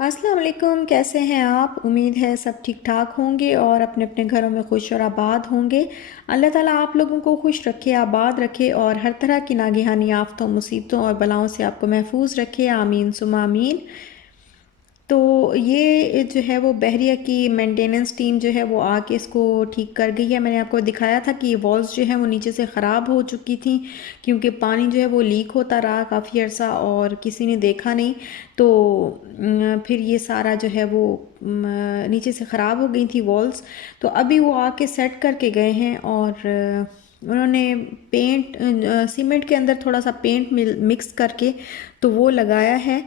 अस्सलाम वालेकुम। कैसे हैं आप? उम्मीद है सब ठीक ठाक होंगे और अपने अपने घरों में खुश और आबाद होंगे। अल्लाह ताला आप लोगों को खुश रखे, आबाद रखे और हर तरह की नागहानी आफतों, मुसीबतों और बलाओं से आपको महफूज रखे। आमीन सुमा आमीन। तो ये जो है वो बहरिया की मेंटेनेंस टीम जो है वो आके इसको ठीक कर गई है। मैंने आपको दिखाया था कि ये वॉल्स जो है वो नीचे से ख़राब हो चुकी थी, क्योंकि पानी जो है वो लीक होता रहा काफ़ी अर्सा और किसी ने देखा नहीं। तो फिर ये सारा जो है वो नीचे से ख़राब हो गई थी वॉल्स। तो अभी वो आके सेट करके गए हैं और उन्होंने पेंट, सीमेंट के अंदर थोड़ा सा पेंट मिक्स करके तो वो लगाया है।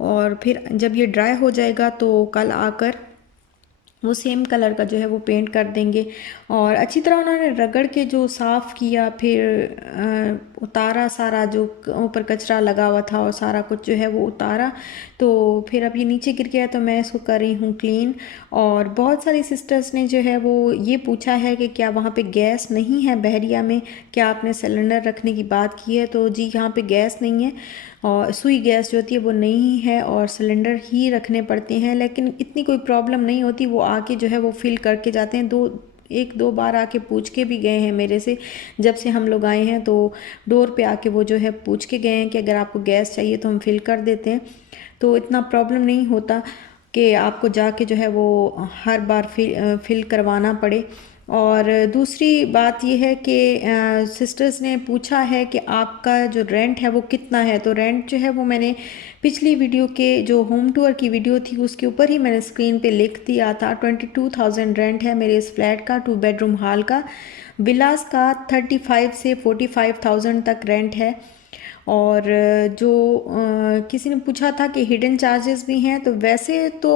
और फिर जब ये ड्राई हो जाएगा तो कल आकर वो सेम कलर का जो है वो पेंट कर देंगे। और अच्छी तरह उन्होंने रगड़ के जो साफ़ किया, फिर उतारा सारा जो ऊपर कचरा लगा हुआ था और सारा कुछ जो है वो उतारा। तो फिर अब ये नीचे गिर गया तो मैं इसको कर रही हूँ क्लीन। और बहुत सारी सिस्टर्स ने जो है वो ये पूछा है कि क्या वहाँ पे गैस नहीं है बहरिया में, क्या आपने सिलेंडर रखने की बात की है? तो जी, यहाँ पे गैस नहीं है और सुई गैस जो होती है वो नहीं है और सिलेंडर ही रखने पड़ते हैं। लेकिन इतनी कोई प्रॉब्लम नहीं होती, वो आके जो है वो फिल करके जाते हैं। एक दो बार आके पूछ के भी गए हैं मेरे से, जब से हम लोग आए हैं। तो डोर पे आके वो जो है पूछ के गए हैं कि अगर आपको गैस चाहिए तो हम फिल कर देते हैं। तो इतना प्रॉब्लम नहीं होता कि आपको जाके जो है वो हर बार फिल करवाना पड़े। और दूसरी बात ये है कि सिस्टर्स ने पूछा है कि आपका जो रेंट है वो कितना है। तो रेंट जो है वो मैंने पिछली वीडियो के जो होम टूर की वीडियो थी उसके ऊपर ही मैंने स्क्रीन पे लिख दिया था। 22,000 रेंट है मेरे इस फ्लैट का, 2 बेडरूम हॉल का। विलास का 35 से 45,000 तक रेंट है। और जो किसी ने पूछा था कि हिडन चार्जेस भी हैं, तो वैसे तो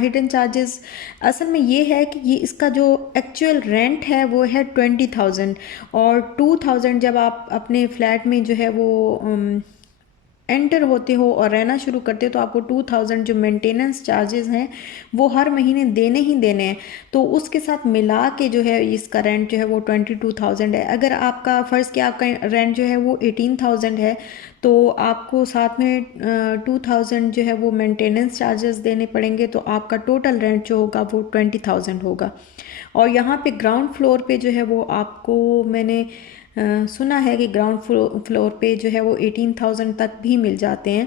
हिडन चार्जेस असल में ये है कि ये इसका जो एक्चुअल रेंट है वो है 20,000। और 2,000 जब आप अपने फ्लैट में जो है वो एंटर होते हो और रहना शुरू करते हो तो आपको 2,000 जो मेंटेनेंस चार्जेस हैं वो हर महीने देने ही देने हैं। तो उसके साथ मिला के जो है इसका रेंट जो है वो 22,000 है। अगर आपका फ़र्ज़ कि आपका रेंट जो है वो 18,000 है, तो आपको साथ में 2,000 जो है वो मेंटेनेंस चार्जेस देने पड़ेंगे। तो आपका टोटल रेंट जो होगा वो 20,000 होगा। और यहाँ पे ग्राउंड फ्लोर पे जो है वो आपको मैंने सुना है कि ग्राउंड फ्लोर पे जो है वो 18,000 तक भी मिल जाते हैं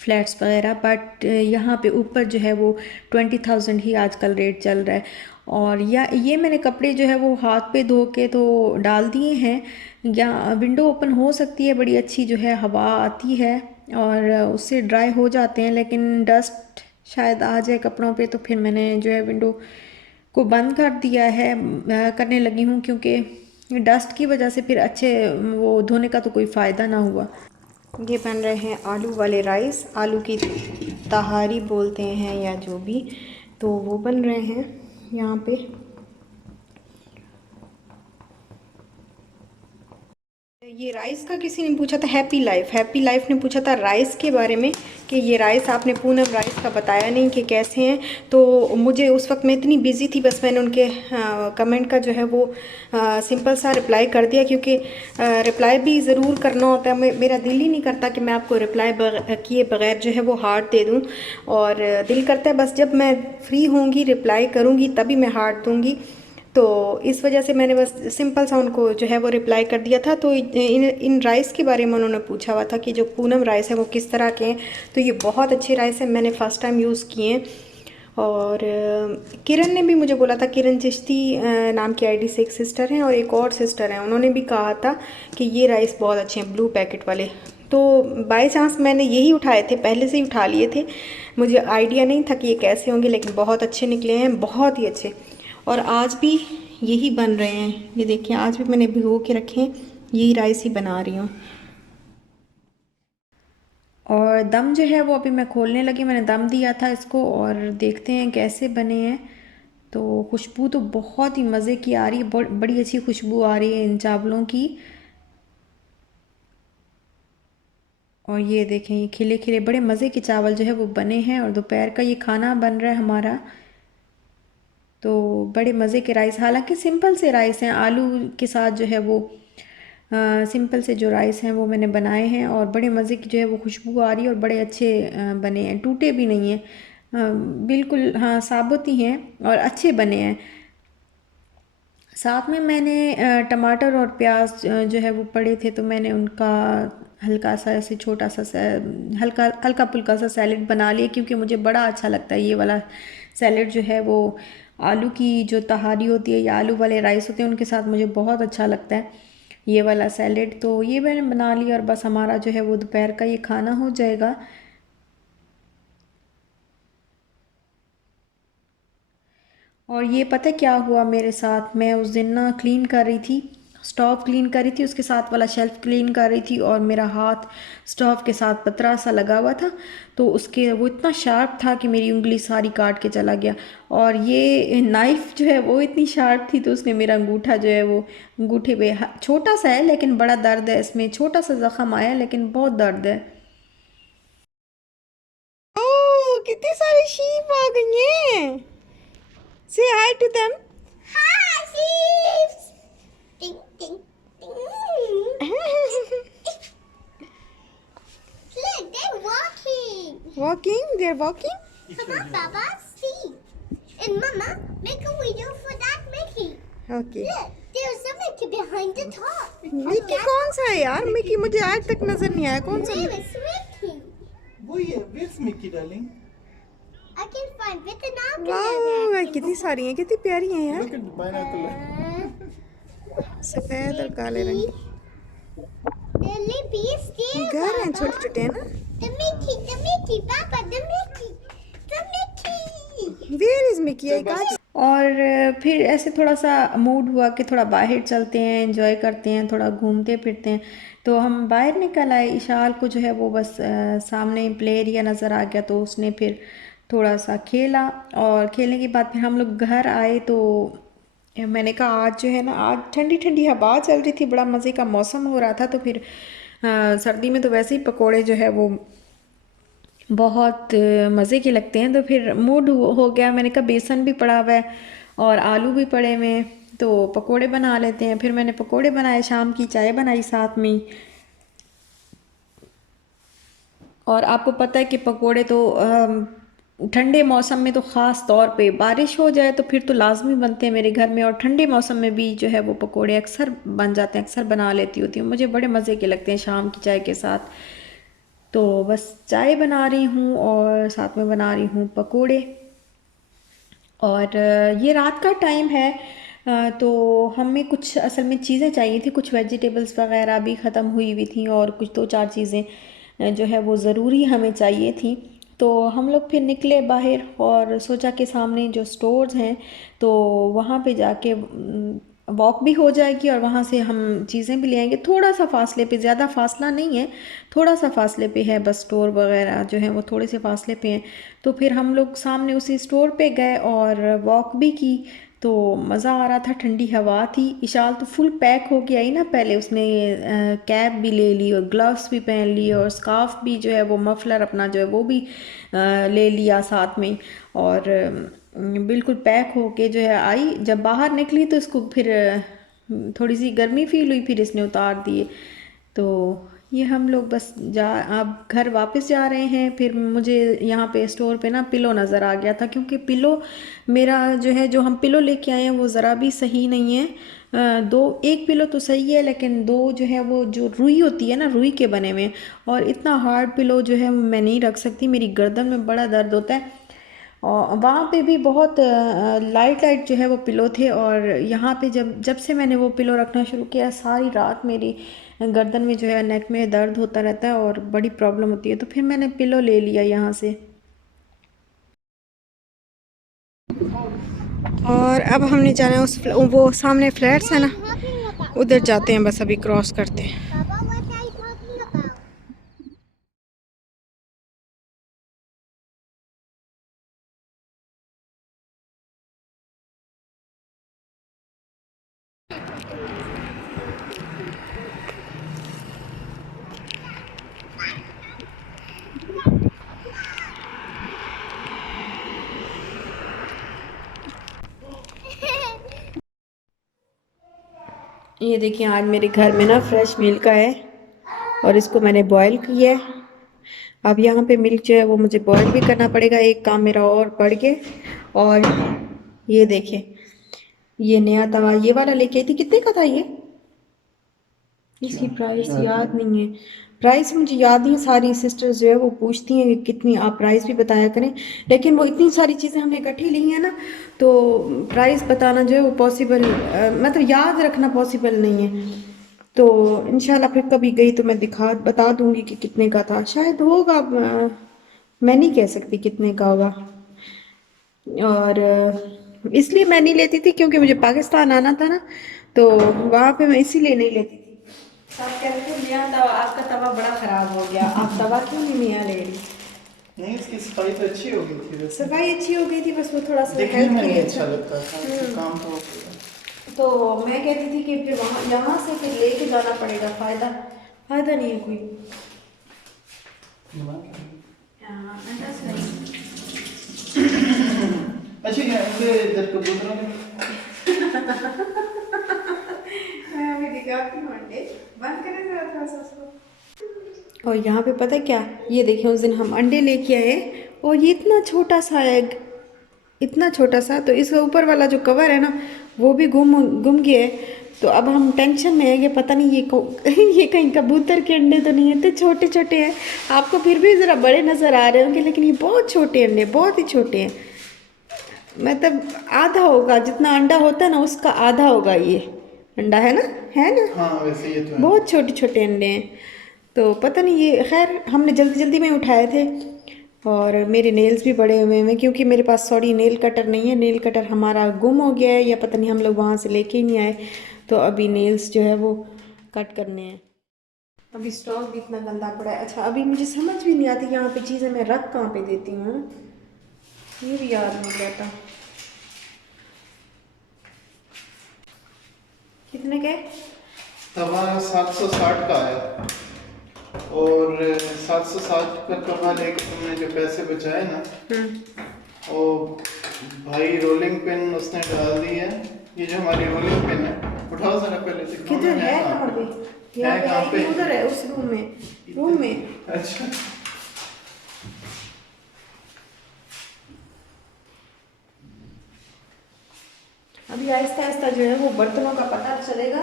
फ्लैट्स वगैरह। बट यहाँ पे ऊपर जो है वो 20,000 ही आजकल रेट चल रहा है। और या ये मैंने कपड़े जो है वो हाथ पे धो के तो डाल दिए हैं। या विंडो ओपन हो सकती है, बड़ी अच्छी जो है हवा आती है और उससे ड्राई हो जाते हैं। लेकिन डस्ट शायद आ जाए कपड़ों पे, तो फिर मैंने जो है विंडो को बंद कर दिया है, करने लगी हूँ, क्योंकि डस्ट की वजह से फिर अच्छे वो धोने का तो कोई फ़ायदा ना हुआ। ये बन रहे हैं आलू वाले राइस, आलू की तहारी बोलते हैं या जो भी, तो वो बन रहे हैं यहाँ पे। ये राइस का किसी ने पूछा था, हैप्पी लाइफ ने पूछा था राइस के बारे में कि ये राइस आपने पूनम राइस का बताया नहीं कि कैसे हैं। तो मुझे उस वक्त मैं इतनी बिज़ी थी, बस मैंने उनके कमेंट का जो है वो सिंपल सा रिप्लाई कर दिया, क्योंकि रिप्लाई भी ज़रूर करना होता है। मेरा दिल ही नहीं करता कि मैं आपको रिप्लाई किए बगैर जो है वो हार्ट दे दूँ। और दिल करता है बस जब मैं फ्री होंगी रिप्लाई करूँगी तभी मैं हार्ट दूँगी। तो इस वजह से मैंने बस सिंपल सा उनको जो है वो रिप्लाई कर दिया था। तो इन राइस के बारे में उन्होंने पूछा हुआ था कि जो पूनम राइस है वो किस तरह के हैं। तो ये बहुत अच्छे राइस हैं, मैंने फ़र्स्ट टाइम यूज़ किए हैं। और किरण ने भी मुझे बोला था, किरण चिश्ती नाम की आईडी से एक सिस्टर हैं और एक और सिस्टर हैं, उन्होंने भी कहा था कि ये राइस बहुत अच्छे हैं, ब्लू पैकेट वाले। तो बाई चांस मैंने यही उठाए थे, पहले से ही उठा लिए थे, मुझे आइडिया नहीं था कि ये कैसे होंगे, लेकिन बहुत अच्छे निकले हैं, बहुत ही अच्छे। और आज भी यही बन रहे हैं, ये देखिए आज भी मैंने भिगो के रखे हैं, यही राइस ही बना रही हूँ। और दम जो है वो अभी मैं खोलने लगी, मैंने दम दिया था इसको और देखते हैं कैसे बने हैं। तो खुशबू तो बहुत ही मज़े की आ रही है, बड़ी अच्छी खुशबू आ रही है इन चावलों की। और ये देखें, ये खिले खिले बड़े मज़े के चावल जो है वो बने हैं और दोपहर का ये खाना बन रहा है हमारा। तो बड़े मज़े के राइस, हालांकि सिंपल से राइस हैं, आलू के साथ जो है वो सिंपल से जो राइस हैं वो मैंने बनाए हैं और बड़े मज़े की जो है वो खुशबू आ रही है और बड़े अच्छे बने हैं, टूटे भी नहीं हैं। बिल्कुल हाँ साबुत ही हैं और अच्छे बने हैं। साथ में मैंने टमाटर और प्याज जो है वो पड़े थे तो मैंने उनका हल्का सा ऐसे छोटा सा हल्का हल्का फुल्का सा सैलेड बना लिया, क्योंकि मुझे बड़ा अच्छा लगता है ये वाला सैलेड जो है वो। आलू की जो तहारी होती है या आलू वाले राइस होते हैं उनके साथ मुझे बहुत अच्छा लगता है ये वाला सैलेड। तो ये मैंने बना लिया और बस हमारा जो है वो दोपहर का ये खाना हो जाएगा। और ये पता क्या हुआ मेरे साथ, मैं उस दिन ना क्लीन कर रही थी, स्टोव क्लीन कर रही थी, उसके साथ वाला शेल्फ क्लीन कर रही थी और मेरा हाथ स्टोव के साथ पतरा सा लगा हुआ था, तो उसके वो इतना शार्प था कि मेरी उंगली सारी काट के चला गया। और ये नाइफ़ जो है वो इतनी शार्प थी तो उसने मेरा अंगूठा जो है वो अंगूठे पे छोटा सा है लेकिन बड़ा दर्द है, इसमें छोटा सा ज़ख़म आया लेकिन बहुत दर्द है। ओह कितनी सारी शीप आ गई हैं। Say hi to them. Hi, sheeps! Ding, ding, ding. Look, they're walking. Walking? They're walking? Come on, Baba, see. And Mama, make a video for that Mickey. Okay. Look, there's a Mickey behind the top. Mickey कौन सा है यार? Mickey मुझे आज तक नजर नहीं आया, कौन सा? Where is Mickey? Where's Mickey, darling? I can find with an apple. वाह कितनी सारी हैं, कितनी प्यारी हैं यार, Look at the binocular. सफेद और काले रंग The lippy is there, घर हैं, Baba. छोटे छोटे हैं ना। The Mickey, Papa, the Mickey. The Mickey. Where is Mickey? I can't. और फिर ऐसे थोड़ा सा मूड हुआ कि थोड़ा बाहर चलते हैं, एंजॉय करते हैं, थोड़ा घूमते फिरते हैं, तो हम बाहर निकल आए। इशाल को जो है वो बस सामने प्ले एरिया नज़र आ गया तो उसने फिर थोड़ा सा खेला और खेलने के बाद फिर हम लोग घर आए। तो मैंने कहा आज जो है ना, आज ठंडी ठंडी हवा चल रही थी, बड़ा मज़े का मौसम हो रहा था, तो फिर सर्दी में तो वैसे ही पकोड़े जो है वो बहुत मज़े के लगते हैं, तो फिर मूड हो गया। मैंने कहा बेसन भी पड़ा हुआ है और आलू भी पड़े हुए हैं तो पकोड़े बना लेते हैं। फिर मैंने पकोड़े बनाए, शाम की चाय बनाई साथ में। और आपको पता है कि पकोड़े तो ठंडे मौसम में तो ख़ास तौर पे, बारिश हो जाए तो फिर तो लाजमी बनते हैं मेरे घर में, और ठंडे मौसम में भी जो है वो पकोड़े अक्सर बन जाते हैं, अक्सर बना लेती होती हूँ। मुझे बड़े मज़े के लगते हैं शाम की चाय के साथ। तो बस चाय बना रही हूँ और साथ में बना रही हूँ पकोड़े। और ये रात का टाइम है, तो हमें कुछ असल में चीज़ें चाहिए थी, कुछ वेजिटेबल्स वगैरह भी ख़त्म हुई हुई थी और कुछ दो चार चीज़ें जो है वो ज़रूरी हमें चाहिए थी। तो हम लोग फिर निकले बाहर और सोचा कि सामने जो स्टोर्स हैं तो वहाँ पे जाके वॉक भी हो जाएगी और वहाँ से हम चीज़ें भी ले आएंगे। थोड़ा सा फासले पे, ज़्यादा फासला नहीं है, थोड़ा सा फासले पे है, बस स्टोर वगैरह जो है वो थोड़े से फासले पे हैं। तो फिर हम लोग सामने उसी स्टोर पे गए और वॉक भी की, तो मज़ा आ रहा था, ठंडी हवा थी। इशाल तो फुल पैक हो के आई ना, पहले उसने कैप भी ले ली और ग्लव्स भी पहन लिए और स्कार्फ भी जो है वो मफलर अपना जो है वो भी ले लिया साथ में। और बिल्कुल पैक होके जो है आई। जब बाहर निकली तो इसको फिर थोड़ी सी गर्मी फील हुई, फिर इसने उतार दिए। तो ये हम लोग बस अब घर वापस जा रहे हैं। फिर मुझे यहाँ पे स्टोर पे ना पिलो नज़र आ गया था, क्योंकि पिलो मेरा जो है, जो हम पिलो लेके आए हैं वो ज़रा भी सही नहीं है। एक पिलो तो सही है लेकिन दो जो है वो जो रुई होती है ना, रुई के बने हुए, और इतना हार्ड पिलो जो है मैं नहीं रख सकती, मेरी गर्दन में बड़ा दर्द होता है। और वहाँ पे भी बहुत लाइट लाइट जो है वो पिलो थे, और यहाँ पे जब जब से मैंने वो पिलो रखना शुरू किया, सारी रात मेरी गर्दन में जो है, नेक में दर्द होता रहता है और बड़ी प्रॉब्लम होती है। तो फिर मैंने पिलो ले लिया यहाँ से। और अब हमने जाना है उस वो सामने फ्लैट्स है ना, उधर जाते हैं, बस अभी क्रॉस करते हैं। Baba, what are you talking about? ये देखिए आज मेरे घर में ना फ्रेश मिल्क है और इसको मैंने बॉईल किया है। अब यहाँ पे मिल्क जो है वो मुझे बॉईल भी करना पड़ेगा, एक काम मेरा और बढ़ गया। और ये देखें, ये नया तवा ये वाला लेके आई थी, कितने का था ये? इसकी प्राइस याद नहीं है, प्राइस मुझे याद नहीं है। सारी सिस्टर्स जो है वो पूछती हैं कि कितनी, आप प्राइस भी बताया करें, लेकिन वो इतनी सारी चीज़ें हमने इकट्ठी ली हैं ना, तो प्राइस बताना जो है वो पॉसिबल, मतलब याद रखना पॉसिबल नहीं है। तो इंशाल्लाह फिर कभी गई तो मैं बता दूंगी कि कितने का था, शायद होगा, मैं नहीं कह सकती कितने का होगा। और इसलिए मैं नहीं लेती थी क्योंकि मुझे पाकिस्तान आना था ना, तो वहाँ पे मैं इसीलिए नहीं लेती थी। सब कहते थे नया तवा, आपका तवा बड़ा ख़राब हो गया, आप तवा क्यों नहीं नया ले रही? नहीं, इसकी सफाई तो अच्छी हो गई थी वैसे। सफाई अच्छी हो गई थी, बस वो थोड़ा सा देखने हेल्थ में के नहीं लिए अच्छा लगता था, काम तो तो मैं कहती थी कि फिर वहाँ यहाँ से फिर लेके जाना पड़ेगा, फ़ायदा नहीं है कोई। ऐसा नहीं। अच्छा, ये उनके इधर कबूतरों ने मैं अभी दिखाती हूँ अंडे, बंद करें जरा थोड़ा सा उसको। और यहाँ पे पता है क्या, ये देखें उस दिन हम अंडे लेके आए और ये इतना छोटा सा एग, इतना छोटा सा, तो इसका ऊपर वाला जो कवर है ना वो भी गुम गया है। तो अब हम टेंशन में है कि पता नहीं ये कहीं कबूतर के अंडे तो नहीं है, इतने छोटे छोटे हैं। आपको फिर भी ज़रा बड़े नज़र आ रहे होंगे, लेकिन ये बहुत छोटे अंडे, बहुत ही छोटे हैं, मतलब आधा होगा, जितना अंडा होता है ना उसका आधा होगा ये अंडा, है ना, है ना। हाँ वैसे ये तो है। बहुत छोटे छोटे अंडे हैं। तो पता नहीं ये, खैर हमने जल्दी जल्दी में उठाए थे। और मेरे नेल्स भी बड़े हुए हैं क्योंकि मेरे पास सॉरी नेल कटर नहीं है, नेल कटर हमारा गुम हो गया है या पता नहीं हम लोग वहाँ से लेके ही नहीं आए, तो अभी नेल्स जो है वो कट करने हैं। अभी स्टॉक भी इतना गंदा पड़ा है। अच्छा अभी मुझे समझ भी नहीं आती यहाँ पे चीज़ें मैं रख कहाँ पे देती हूँ, ये भी याद नहीं रहता। कितने के? तवा 760 का है, और 760 का तवा लेके तुमने जो पैसे बचाए ना, वो भाई रोलिंग पिन उसने डाल दी है। ये जो हमारी रोलिंग पिन है, उठाओ जरा पहले दिखाओ। किधर है, कहाँ पे? यहाँ पे आई थी, उधर है उस रूम में। अच्छा, अभी आहिस्ता आहिस्ता जो है वो बर्तनों का पता चलेगा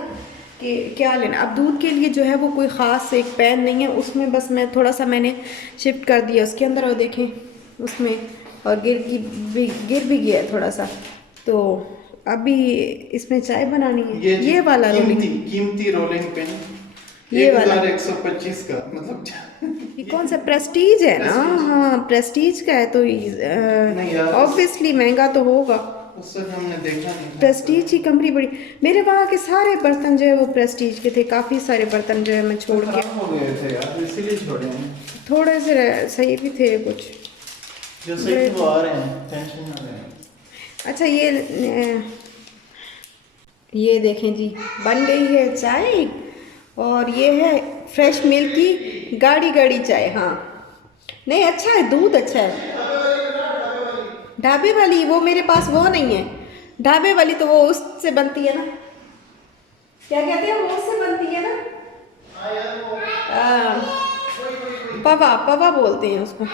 कि क्या लेना। अब दूध के लिए जो है वो कोई ख़ास एक पैन नहीं है, उसमें बस मैं थोड़ा सा मैंने शिफ्ट कर दिया उसके अंदर, और देखें उसमें, और गिर भी गया थोड़ा सा। तो अभी इसमें चाय बनानी है, ये वाला कीमती रोलिंग पिन, ये वाला 1125 का, मतलब ये कौन सा प्रेस्टीज है ना? हाँ प्रेस्टीज का है, तो ऑब्वियसली महंगा तो होगा। उस वक्त हमने देखा नहीं था। प्रेस्टीज की कंपनी बड़ी, मेरे वहाँ के सारे बर्तन जो है वो प्रेस्टीज के थे, काफ़ी सारे बर्तन जो है मैं छोड़ के, खराब हो गए थे यार, इसीलिए छोड़े हैं। थोड़े से सही भी थे कुछ, जो सही थे वो आ रहे हैं, टेंशन ना लें। अच्छा ये देखें जी, बन गई है चाय, और ये है फ्रेश मिल्क की गाढ़ी गाढ़ी चाय। हाँ नहीं अच्छा है, दूध अच्छा है। ढाबे वाली वो मेरे पास वो नहीं है, ढाबे वाली तो वो उससे बनती है ना, क्या कहते हैं वो, उससे बनती है ना, पवा बोलते हैं उसको।